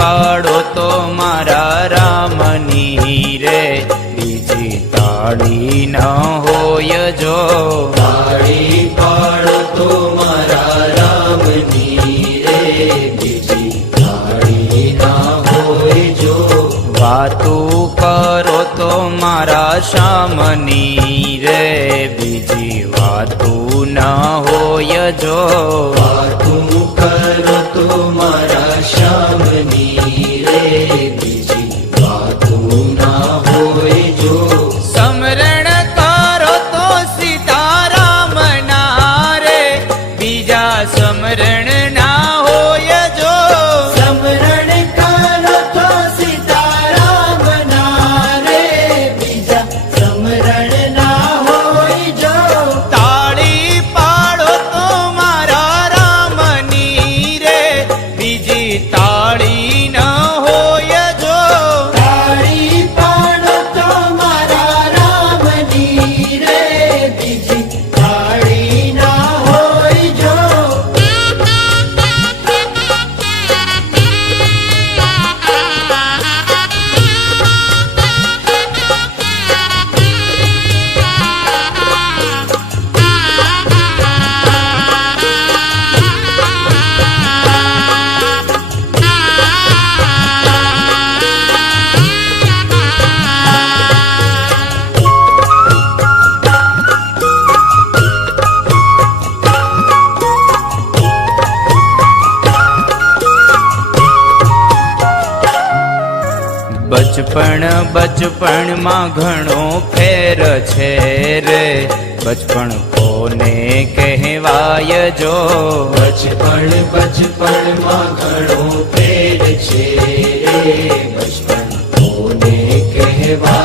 પાડો તો મારા રામની રે, બીજી તાળી ન હોય જો. તાળી પાડો તો મારા રામની રે, બીજી તાળી ના હોય જો. વાતું કરો તો મારા શ્યામની રે, બીજી વાતું ન હોય જો. વાતું કરો તો મારા શ્યામની રે, બીજી વાતું ના હોય જો. સમરણ કરો તો સીતારામ ના રે, બીજા સમરણ ના હોય જો. સમરણ કરો તો સીતારામ ના રે, બીજા સમરણ ના હોય જો. તાળી પાડો તો મારા રામની રે, બીજી તાળી ન હોય જો. તાળી પાડો તો મારા રામની રે, બીજી તાળી ના હોય જો. બચપણમાં ઘણો ફેર છે રે, બચપણ કોને કહેવાય જો. બચપણમાં ઘણો ફેર છે રે, બચપણ કોને કહેવાય.